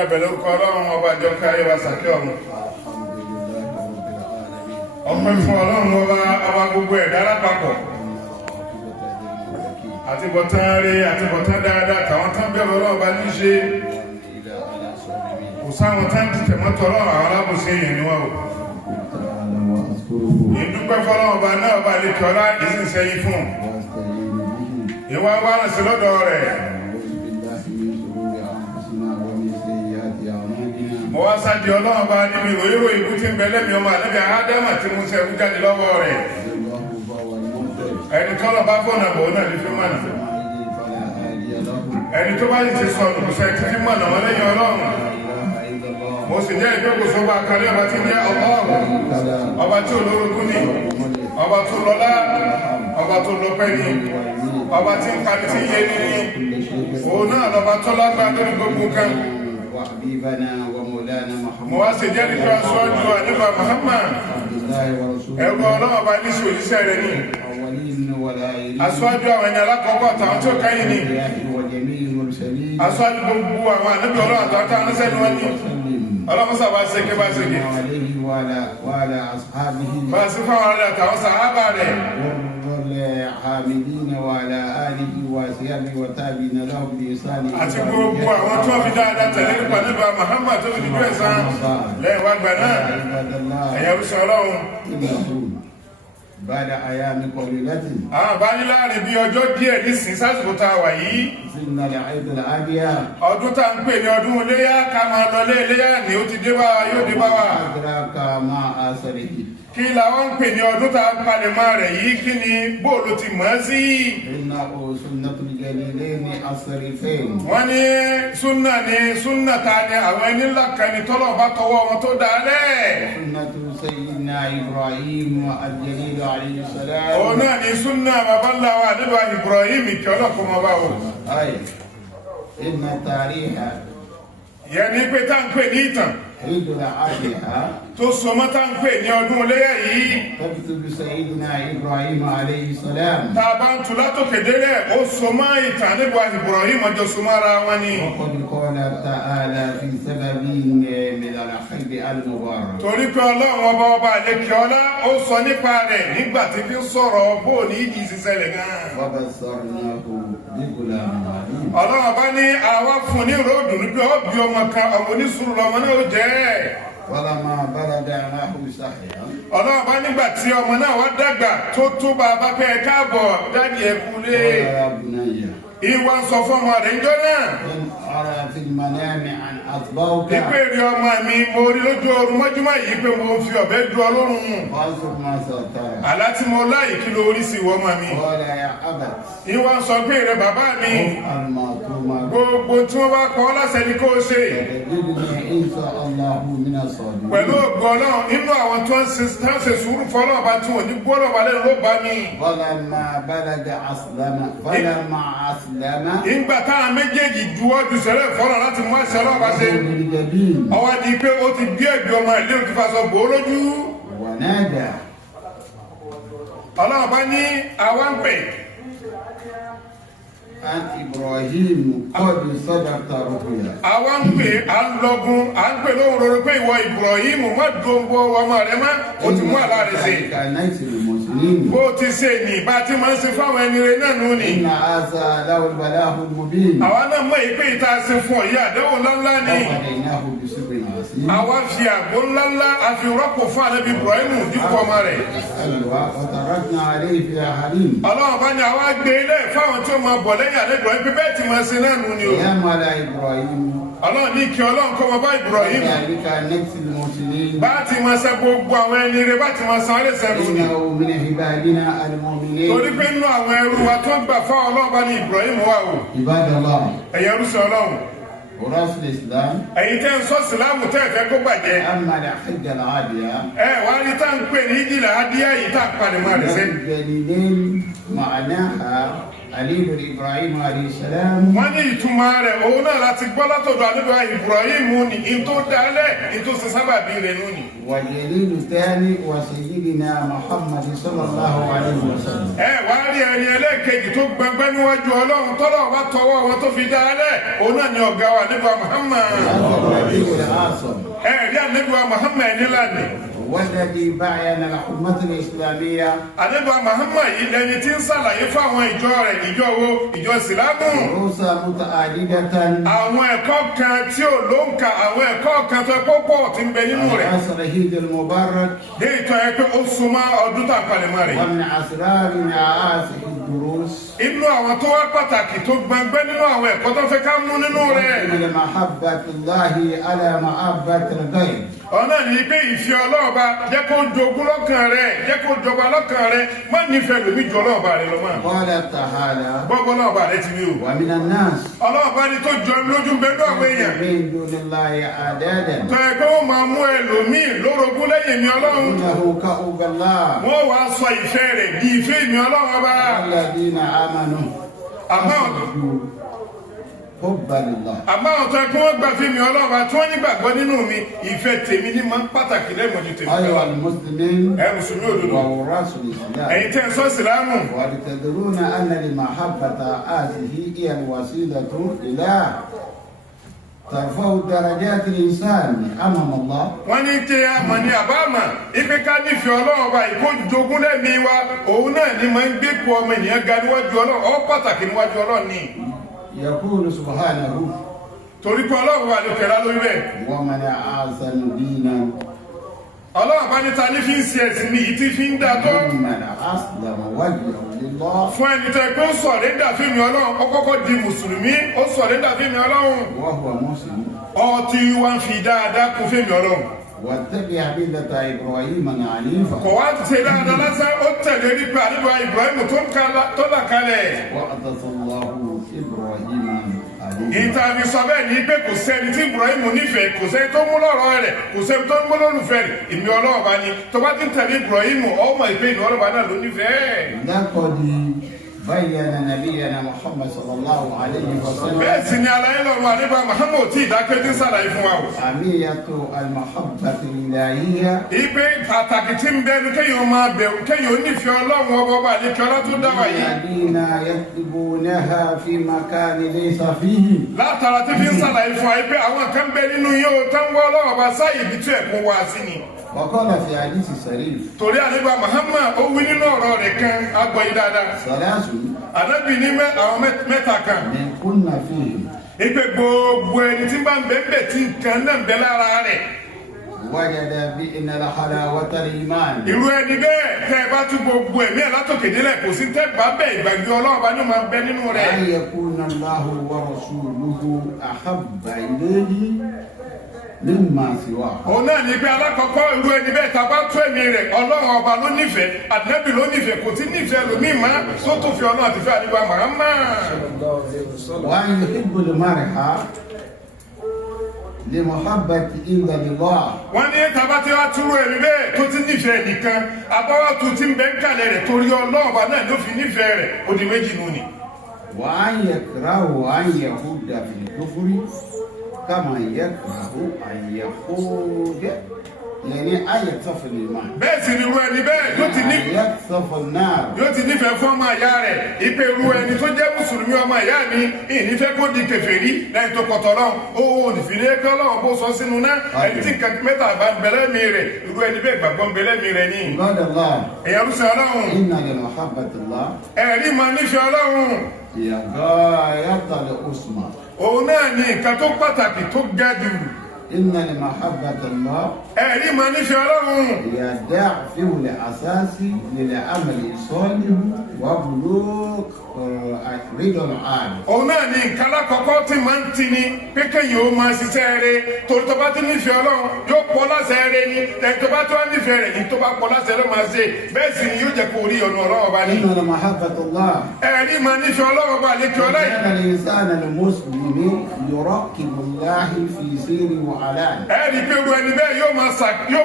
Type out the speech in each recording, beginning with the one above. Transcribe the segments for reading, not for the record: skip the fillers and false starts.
náà bẹ̀rẹ̀ orúkọ ọlọ́run ọba àjọkẹ́ ayé wa sàkẹ́ ọ̀run. ọpẹ́ fún ọlọ́run ọba gbogbo ẹ̀dá lápapọ̀. àti bọ̀tán rí àti bọ̀tán dáadáa tàwọn tán bẹ̀rẹ̀ ọlọ́run ọba ní ṣe. kò sáwọn tán ti tẹ̀mọ́tọ̀ ọlọ́run àwọn alábòsí èèyàn ni wọ́n o. ìdúpẹ́ fọlọ́run ọba náà ọba lè kí ọlá ìsinsẹ́yìn fún. ìwà wa rẹ̀ sí lọ́dọ̀ rẹ̀. mo wá sáàdì ọlọ́run bá níbi ìròyìnrò ìbú tí ń bẹ lẹ́mìí ọmọ àlẹ́bí àádámà tí mo sẹ́kú jáde lọ́wọ́ rẹ̀. ẹni tọ́lọ̀ bá fọ́nà bò náà ní fi mọ̀nà. ẹni tó bá yìí ti sọ ọ̀dùnkùsọ ẹ̀ títí mọ̀nà wọn lẹ́yìn ọlọ́run. mo sì jẹ́ ìgbé kò sọ́ba àkàlẹ́ ọba tí ń jẹ́ ọlọ́run ọba tí olórogún ni ọba tó lọ́lá ọba tó lọ́pẹ́ ni ọba tí ń kàní tí yé ni òun náà lọ́ba tó lágbá lórí gbogbo kan. mo wá ṣe jẹ́ nípa aṣọ́jú àníbà Muhammad ẹ̀rọ ọlọ́wọ́ bá ní ṣòjíṣẹ́ rẹ̀ ní aṣọ́jú àwọn ẹni alákọ̀ọ́kọ́ àtàwọn tí ó káyìn ní aṣọ́jú gbogbo àwọn àníbì ọlọ́wọ́ àtàwọn aníṣẹ́ ni wọ́n ní ọlọ́mọ́sà bá ṣe ké bá ṣe ké bá sí fáwọn ará àtàwọn sàhábà rẹ̀ العاملين وعلى آله وصحبه وتابعين لهم بإحسان àti gbogbo àwọn tó fi dáadáa tẹ̀lé nípa nípa Muhammad tó fi dúró ẹ̀sán lẹ́yìn wá gbà náà ẹ̀yà oṣù ọlọ́run. بعد أيام قليلة bá ní láàrin bí ọjọ́ díẹ̀ nísìnyí sásìkò tá a wà yìí. زلنا لعيد الأضحى ọdún tá à ń pè ní ọdún iléyá ká máa lọ lé iléyá ni ó ti dé bá wa yóò dé bá wa. أدراك ما آثاره kí làwọn ń pè ní ọdún tá a palẹ̀ mọ́ rẹ̀ yìí kí ni bóòlù ti mọ̀ ẹ́ sí. إنه سنة الجليلين الشريفين wọ́n ní súnà ta ni àwọn ẹni ńlá kan ní tọ́lọ̀ bá tọwọ́ wọn tó dálẹ̀. سنة سيدنا إبراهيم الجليل عليه السلام òun náà ni súnà bàbá ńlá wa nígbà Ibrahim kí ọlọ́kùn mọ́ bá wò. أي إن التاريخ yẹn ní pé tá à ń pè ní ìtàn عيد الأضحى tó so mọ́ tá à ń pè ní ọdún iléyá yìí. تكتب سيدنا إبراهيم عليه السلام tá a bá ń tu látòkè délẹ̀ ó so mọ́ ìtàn nígbà Ibrahim ọjọ́ so mọ́ ara wọn ni. وقد قال تعالى في سبب من الحب المبارك torí pé ọlọ́run ọba àlekè ọlá ó sọ nípa rẹ̀ nígbà tí fi ń sọ̀rọ̀ bóò ní ìdí ìṣiṣẹ́lẹ̀ gan. وبصرناه بغلام عليم ọlọ́run ọba ní àwa fún ní ròdù ní pé ó bí ọmọ kan ọmọ onísùúrù lọmọ náà ó jẹ́. ولما بلغ معه سحيا ọlọ́run ọba nígbà tí ọmọ náà wá dàgbà tó tó bàbá pé ẹ káàbọ̀ dáàdì ẹ kúlé. قال يا بني ìwà ń sọ fún ọmọ rẹ̀ ńjọ́ náà. إن أرى في المنام أن أتبعك ìpèrè ọmọ mi mo rí lójú oorun mọ́júmọ́ yìí pé mo fi ọ̀bẹ du ọlọ́run. فانظر ما سترى àlá tí mo láì kí ló rí sí ìwọ ọmọ mi. قال يا أبت ìwà ń sọ pé rẹ bàbá mi افعل ما تؤمر gbogbo tí wọ́n bá kọ́ lásẹ̀ ni kó o ṣe. ستجدني إن شاء الله من الصابرين pẹ̀lú ògbọ́n náà nínú àwọn tó ń ṣe sùúrù fọlọ́ ọba tí wọ́n ní gbọ́dọ̀ wà lẹ́nu ló bá mi. فلما بلغ أسلم ìgbà táwọn méjèèjì juwọ́ ju sẹ́lẹ̀ fọlọ́ láti mú àṣẹ ọlọ́ọ̀bá ṣe. بالجبين ọwọ́ di pé ó ti gbé ẹ̀gbẹ́ ọmọ ìlú ti fa sọ bò ó lójú. ونادى ọlọ́ọ̀bá ní àwa ń pè. عن إبراهيم قد صدقت رؤيا àwa ń pè à ń lọgun à ń pè lóhùn roro pé ìwọ Ibrahim má dòǹbò ọmọ rẹ má o ti mú àlá rẹ ṣe. كانت المسلمين bó o ti ṣe ní bá a ti máa ń ṣe fáwọn ẹni rẹ náà nù ní. إن هذا له البلاغ المبين àwa náà mọ̀ èyí pé ìta ṣe fún ọ yìí àdéhùn ńláńlá ni. وفديناه بسبع عظيم àwa fi àgbo ńláńlá àfi rọ́pò fún ànábì Ibrahim dípò ọmọ rẹ̀. أيوة وتركنا عليه في أحاديث ọlọ́run bá ní àwa gbé ilé fáwọn tí ó máa bọ̀ lẹ́yìn àlẹ́ Ibrahim pé bẹ́ẹ̀ ti máa ṣe náà nù ni o. يا ملا إبراهيم ọlọ́run ní kí ọlọ́run kọ́ máa bá Ibrahim. ذلك نفس المسلمين bá a ti máa ṣe gbogbo àwọn ẹni rẹ bá ti máa san ọ́lẹ̀ sẹ́nu ni. إنه من عبادنا المؤمنين torí pé nínú àwọn ẹrú wa tó gbà fáwọn ọlọ́run bá ní Ibrahim wà o. عباد الله ẹ̀yẹ rúṣọ ọlọ́run. وراس الإسلام ẹ̀yin tẹ́ ń sọ sílámù tẹ́ ẹ̀fẹ́ kó bàjẹ́. أما الحجة العادية wá ní tá à ń pè ní ìdílé adíyá yìí tá à palẹ̀ máa rẹ̀ sẹ́. الجليلين معناها علي إبراهيم عليه السلام wọ́n ní ìtumọ̀ rẹ̀ òun náà láti gbọ́ látọ̀dọ̀ ànábì wa Ibrahim ní ìtò dálẹ̀ ìtò ṣe sábàbí rẹ̀ nù ni. والدليل الثاني وسيدنا محمد صلى الله عليه وسلم. wá rí ẹni ẹlẹ́ẹ̀kejì tó gbẹngbẹ́ níwájú Ọlọ́run tọ́lọ̀ wá tọwọ́ wọn tó fi dálẹ̀ òun náà ni ọ̀gá wa nípa Muhammad. rí ànábì wa Muhammad nílànà. والذي بين الأمة الإسلامية. ànábì wa Muhammad yìí ẹni tí ń ṣàlàyé fáwọn ìjọ rẹ̀ ìjọ wo ìjọ Ìsìlámù. دروس متعددة. àwọn ẹ̀kọ́ kan tí ò ló ń ka àwọn ẹ̀kọ́ kan tó pọ̀ tí ń bẹ nínú rẹ̀. عصر العيد المبارك. ní ìtọ́ ẹ pé ó súnmọ́ ọdún tá a palẹ̀ mọ́ rẹ̀. ومن أسرار هذه الدروس. inú àwọn tó wá pàtàkì tó gbẹngbẹ́ nínú àwọn ẹ̀kọ́ tó fẹ́ ká mú nínú rẹ̀. محبة الله على محبة الغير. ọ̀nà ní pé ìfẹ́ ọlọ́ọ̀ba jẹ́ kó jogún lọ́kàn rẹ̀ jẹ́ kó jọba lọ́kàn rẹ̀ má nífẹ̀ẹ́ lómi jọ ọlọ́ọ̀ba rẹ̀ lọ́mọ. قال تعالى. gbọ́gbọ́ ọlọ́ọ̀ba rẹ̀ ti rí o. ومن الناس. ọlọ́ọ̀ba ni tó jọ lójú bẹ́ẹ̀ ní àwọn èèyàn. من دون الله أعدادا. tọ́ ẹ pé wọ́n máa mú ẹlòmíì lórogún lẹ́yìn mi ọlọ́run. إنه كأوب الله. wọ́n wàá sọ ìfẹ́ rẹ̀ di ìfẹ́ mi ọlọ́run ọba. الذين آمنوا. àmọ́ حب لله. àmọ́ ọ̀tọ̀ kí wọ́n gbà fí mi ọlọ́run àti wọ́n nígbàgbọ́ nínú mi ìfẹ́ tèmi ní máa ń pàtàkì lẹ́mọ̀jú tèmi. أيها المسلمين. mùsùlùmí òdodo. ووراث الإسلام. ẹ̀yin tẹ́ ẹ sọ ìsìlámù. وتدرون أن المحبة هذه هي الوسيلة إلى ترفع درجات الإنسان أمام الله. wọ́n ní kí a mọ̀ ní àbámà ipe ká nífẹ̀ẹ́ ọlọ́run ọba ìkó jogún lẹ́mìí wa òun náà ni máa ń gbé kó ọmọ ènìyàn ga níwájú ọlọ́run ó pàtàkì níwájú ọlọ́run ni. يقول سبحانه. torí pé ọlọ́run wà ní kẹrà lórí bẹ́ẹ̀. ومن أحسن دينا. ọlọ́run bá ní ta ní fi ń ṣe ẹ̀sìn mi yìí tí fi ń dá tó. ممن أسلم وجهه لله. fún ẹni tẹ́ pé ó sọ̀rẹ́ńdà fíìmù ọlọ́run ó kọ́kọ́ di mùsùlùmí ó sọ̀rẹ́ńdà fíìmù ọlọ́run. وهو مسلم. ọtí wá ń fi dáadáa kún fíìmù ọlọ́run. واتبع ملة إبراهيم حنيفا. kò wá ti ṣe dáadáa lásán ó tẹ̀lé nípa nípa Ibrahim tó là kalẹ̀. وأعطى الله إبراهيم حنيفا. ìtàbí sọ bẹ́ẹ̀ ní pé kò sẹ́ni tí Ibrahim nífẹ̀ẹ́ kò sẹ́ni tó mú lọ́rọ̀ rẹ̀ kò sẹ́ni tó mú lólùfẹ́ rẹ̀ ìmí ọlọ́run bá ní tó bá ti ń tẹ̀lé Ibrahim ọmọ ìpè ìní ọlọ́run bá náà ló nífẹ̀ẹ́. لقد بين نبينا محمد صلى الله عليه وسلم. bẹ́ẹ̀ sì ni alayé lọ́run àdébà Muhammad tí ìdákẹ́ ti ń sàlàyé fún wa o. أهمية المحبة الإلهية. ipe pàtàkì tí ń bẹnu kéèyàn máa bẹ̀rù kéèyàn onífẹ̀ẹ́ ọlọ́run ọba àlekẹ́ ọlá tó dá wa yìí. الذين يكتبونها في مكان ليس فيه. látara tí fi ń sàlàyé fún wa pé àwọn kan bẹ nínú yóò tán wọ́ ọlọ́run ọba sáyé ibi tí ẹ̀kún wá sí ni. وقال في حديث الشريف. torí àdébà Muhammad ó wí nínú ọ̀rọ̀ rẹ̀ kan agbọ̀yìn dáadáa. ثلاث. ànábì ní àwọn mẹ́ta kan. من كنا فيه. ipe gbogbo ẹni tí bá ń bẹ́ẹ̀ tí nǹkan náà ń bẹ lára rẹ̀. وجد بأن الحلاوة الإيمان. irú ẹni bẹ́ẹ̀ tẹ́ ẹ bá tún gbogbo ẹ̀mí ẹ̀ látòkè délẹ̀ kò sí tẹ́ bá bẹ́ẹ̀ ìgbàgbé ọlọ́run bá ní máa bẹ nínú rẹ̀. أن يكون الله ورسوله أحب إليه مما سواه. òun náà ní pé alákọ̀ọ́kọ́ irú ẹni bẹ́ẹ̀ tá a bá tún ẹ̀mí rẹ̀ ọlọ́run ọba ló nífẹ̀ẹ́ ànábì ló nífẹ̀ẹ́ kò tí nífẹ̀ẹ́ lómi má tó tó fi ọlọ́run àti fẹ́ àdìgbà Muhammad. وأن يحب المرء لمحبة إلا لله. wọ́n ní tàbá tí wàá túrú ẹ̀mí bẹ́ẹ̀ tó ti nífẹ̀ẹ́ nìkan àbáwá tó ti ń bẹ́ ń kalẹ̀ rẹ̀ torí ọlọ́run ọba náà ló fi nífẹ̀ẹ́ rẹ̀ ó di méjì nù ni. وأن يكره أن يخوض في الكفر كما يكره أن يخوض يعني أن يتصف الإيمان. bẹ́ẹ̀ sì ni irú ẹni bẹ́ẹ̀ yóò ti ní. يتصف النار. yóò ti nífẹ̀ẹ́ fún ọmọ ìyá rẹ̀ ipe irú ẹni tó jẹ́ mùsùlùmí ọmọ ìyá mi ìnífẹ́ kó di kèfèrí lẹ́yìn tó kọ̀tọ̀ lọ́hùn ó ìfìlẹ̀ kọ́ lọ́hùn kó sọ sínú náà ẹni tí nǹkan mẹ́ta bá ń bẹ̀lẹ́ mi rẹ̀ irú ẹni bẹ́ẹ̀ gbàgbọ́ ń bẹ̀lẹ́ mi rẹ̀ ní. عباد الله. ẹ̀yà rúṣẹ́ ọlọ́run. إن لمحبة الله. ẹ̀rí máa nífẹ̀ẹ́ ọlọ́run. هي غاية العظمى. òun náà ní nǹkan tó pàtàkì tó ga jù. إن لمحبة الله. ẹ̀rí máa nífẹ̀ẹ́ ọlọ́run. هي الدافع الأساسي للعمل الصالح وبلوغ رضا العالم. òun náà ní nǹkan alákọ̀ọ́kọ́ tí máa ń tini pé kéèyàn ó máa ṣiṣẹ́ rẹ̀ torí tó bá ti nífẹ̀ẹ́ ọlọ́run yóò pọ̀ láṣẹ rẹ̀ ni ẹni tó bá tó wá nífẹ̀ẹ́ rẹ̀ ní tó bá pọ̀ láṣẹ rẹ̀ máa ṣe bẹ́ẹ̀ sì ni yóò jẹ́ kó rí ọ̀nà ọlọ́run ọba ní. إن لمحبة الله. ẹ̀rí máa nífẹ̀ẹ́ ọlọ́run ọba lékè ọlá yìí. كان الإنسان المسلم يراقب الله في سيره وعلانه. ẹ̀rí pé irú ẹni bẹ́ẹ̀ yóò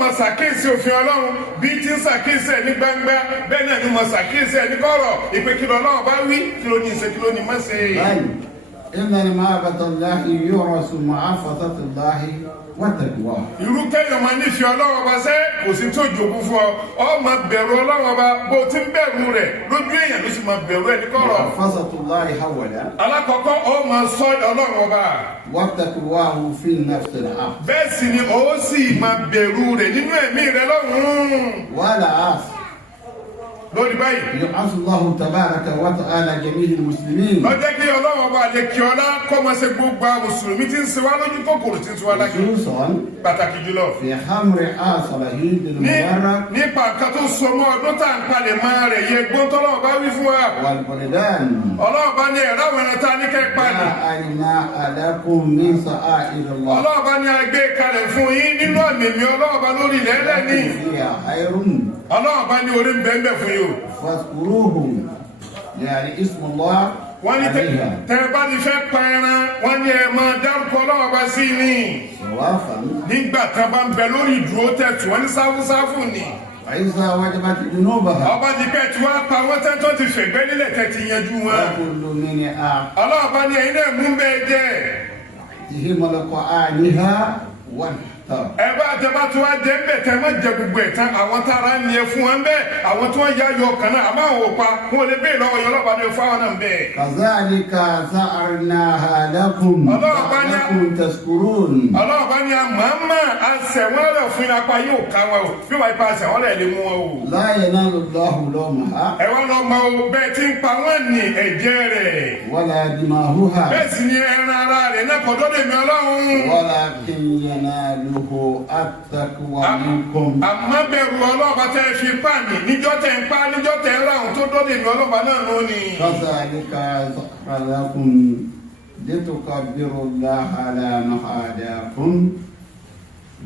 máa ṣàkíyèsí òfin ọlọ́run bí tí ń ṣàkíyèsí ẹ̀ ní gbangba bẹ́ẹ̀ náà ni mo ṣàkíyèsí ẹ̀ ní kọ̀rọ̀ ìpè kí lọ́lọ́run bá wí kí ló ní ṣe kí ló ní má ṣe. إن معرفة الله يورث معرفة الله وتقواه. irú kéèyàn máa nífẹ̀ẹ́ Ọlọ́run Ọba ṣe kò sí tó jogún fún ọ máa bẹ̀rù Ọlọ́run Ọba bó ti ń bẹ̀rù rẹ̀ lójú èèyàn ló sì máa bẹ̀rù ẹ̀ ní kọ̀rọ̀. معرفة الله أولا. alákọ̀ọ́kọ́ ọ máa sọ Ọlọ́run Ọba. وتقواه في نفس الأمر. bẹ́ẹ̀ sì ni ó sì máa bẹ̀rù rẹ̀ nínú ẹ̀mí rẹ̀ lọ́rùn. ولا عاص. lórí báyìí. يعز الله تبارك وتعالى جميع المسلمين. lọ́jọ́ kí Ọlọ́run Ọba àlekí ọlá kọ́ máa ṣe gbogbo mùsùlùmí tí ń ṣe wá lójú kòkòrò tí ń ṣe wá lákì. pàtàkì jùlọ. في خمر آصل عيد المبارك. nípa nǹkan tó so mọ́ ọdún tá à ń palẹ̀ mọ́ rẹ̀ yẹ gbọ́ntọ́lọ́wọ́ bá wí fún wa. والبلدان. Ọlọ́run bá ní ẹ̀rọ àwọn ẹran tá a ní kẹ́ palẹ̀. جعلنا لكم من شعائر الله. Ọlọ́run bá ní agbé kalẹ̀ fún yín nínú àmì mi Ọlọ́run bá lórí ilẹ̀ ẹlẹ́ni. فيها خير. Ọlọ́run bá ní orí ń bẹ́ẹ̀ bẹ́ẹ̀ fún yín o. فاذكروه يعني اسم الله wọ́n ní عليها. tẹ́ bá ní fẹ́ pa ẹran wọ́n ní ẹ máa dárúkọ Ọlọ́run bá sí ni. صوافا. nígbà tá a bá ń bẹ lórí ìdúró tẹ̀tù wọ́n ní sáfúsáfù ni. فإذا وجبت جنوبها. ọba ti pẹ́ tí wọ́n pa wọ́n tẹ́tọ́ ti fẹ̀gbẹ́ nílẹ̀ tẹ́ ti yanjú wọn. وكل منها Ọlọ́run bá ní ẹ̀yin náà mú bẹ́ẹ̀ jẹ́. تهم لقعانها والحطب. ẹ bá àtẹ̀bá tí wọ́n jẹ́ bẹ́ẹ̀ tẹ́ má jẹ gbogbo ẹ̀ tán àwọn tára ń yẹ fún wọn bẹ́ẹ̀ àwọn tí wọ́n yá yọ ọkàn náà àmọ́ àwọn òpa wọn ò lè bẹ́ẹ̀ lọ́wọ́ yọ lọ́ba ní fáwọn náà bẹ́ẹ̀. كذلك سعرناها لكم لعلكم تشكرون. Ọlọ́run bá ní àmàmà àṣẹwọ́n rẹ̀ fún iná apá yóò ká wọn o bí wọ́n ipa àṣẹwọ́n rẹ̀ lè mú wọn o. لا ينال الله لومها ẹ wá lọ mọ o bẹ́ẹ̀ tí ń pa wọ́n ní ẹ̀jẹ̀ rẹ̀. ولا دماؤها bẹ́ẹ̀ sì ni ẹran ara rẹ̀ náà kọ́ dọ́dẹ̀ mi Ọlọ́run. ولكن يناله التقوى منكم. àmọ́ bẹ̀rù Ọlọ́run tẹ́ fi pa mí níjọ́ tẹ́ ń pa níjọ́ tẹ́ ń ra ohun tó dọ́dẹ̀ mi Ọlọ́run náà ló ní. كذلك سخر لكم لتكبروا الله على ما هداكم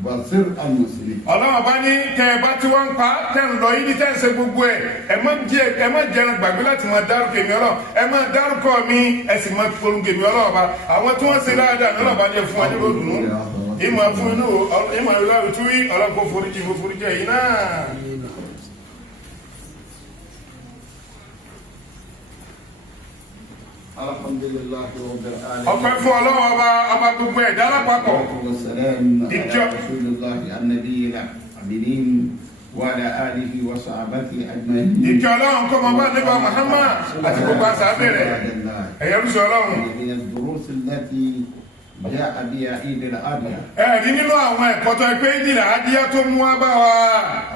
وسر المسلمين. Ọlọ́run bá ní tẹ́ ẹ bá tí wọ́n ń pa tẹ́ ń lọ yìí tẹ́ ń ṣe gbogbo ẹ̀ ẹ má jẹun gbàgbé láti máa dárúkọ èmi Ọlọ́run ẹ má dárúkọ mi ẹ sì máa polongo èmi Ọlọ́run bá àwọn tí wọ́n ṣe dáadáa ní Ọlọ́run bá jẹ́ fún wa ní ròdùnú ìmọ̀ fún inú ìmọ̀ ìlú tí Ọlọ́run kò foríjì yìí náà. alhamdulillahi rabbil alamin. ọpẹ́ fún Ọlọ́run ọba gbogbo ẹ̀dá lápapọ̀. والسلام على رسول الله النبي الأمين وعلى آله وصحبه أجمعين. ìkẹ́ Ọlọ́run kó máa bá nípa Muhammad àti gbogbo àṣà bẹ̀rẹ̀ ẹ̀yẹ rúṣọ Ọlọ́run. من الدروس التي جاء بها عيد الأضحى ẹ̀rí nínú àwọn ẹ̀kọ́ tó ẹ pé ìdílé adíyá tó mú wá bá wa.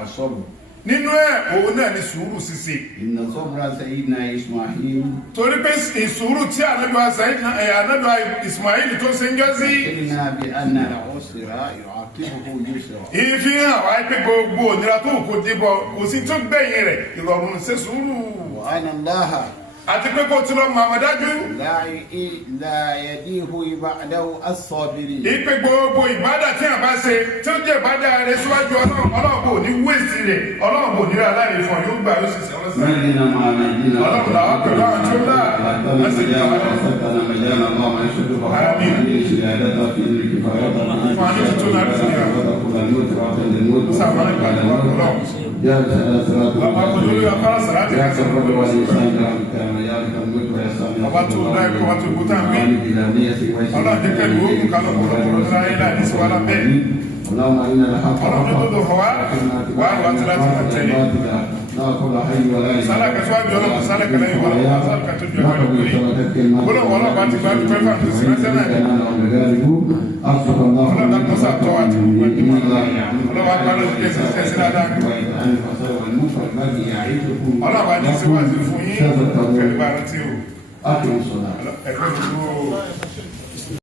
الصبر. nínú ẹ̀ òun náà ni sùúrù ṣíṣe. إن صبر سيدنا إسماعيل torí pé ìsùúrù tí ànábìá Ismail tó ṣe ń jọ sí. قلنا بأن العسر يعقبه يسرا. ìfihàn wá pé gbogbo ònira tó kò débọ̀ kò sí tó gbẹ̀yìn rẹ̀ ìrọ̀rùn ṣe sùúrù. وأن الله àti pé kó tí lọ mọ àwọn dájú. لا يديه بعده الصابرين. ìpè gbogbo ìbádà tí a bá ṣe tí ó jẹ́ ìbádà rẹ̀ síwájú Ọlọ́run bò ní wéèsì rẹ̀ Ọlọ́run bò ní aláìní fún ọ yóò gbà yóò sì sẹ́wọ́n sí. مجدنا مع مجدنا. Ọlọ́run làwọn pẹ̀lú àwọn tí ó là láti gbà wá. وفتنا مجانا اللهم يشهد آمين. شهادة في كفايتنا. فعني تتونا بسنها. وتقول الموت وعطل الموت. سامعني بعد الله. جاءت على صراط Bàbá kò lórí ọ̀pá sàrátì يا àti سبب والإنسان كان يالك الموت ويسامي. Bàbá tó dá ẹ̀kọ́ wá tó kú tá à ń gbé. Ọlọ́run jẹ́ kẹ́lú ogun kan lọ́pọ̀ lọ́pọ̀ láyé láti sí wàhálà bẹ́ẹ̀. اللهم إنا الحق Ọlọ́run tó dò fọwá wà á wà tí láti máa tẹ̀lé. لا كل حي ولا إله. Sálà kẹsọ́ àjọ ọlọ́run sálà kẹlẹ́ ìwà ọlọ́run sálà kẹtọ́ jọ ẹ̀wà lórí. Gbọ́dọ̀ wọ́n ọlọ́run bá ti gbá pẹ́ fà tó sì rẹ́sẹ̀ náà. Ọlọ́run dákọ́ sàtọ́ àti gbogbo ẹ̀dùn mọ́ ọlọ́run bá gbá lọ́sí kẹsì kẹsì dáadáa. Ọlọ́run bá ní síwájú fún yín kẹlẹ́ bá rántí o. أقم الصلاة. Ẹ̀fẹ́ gbogbo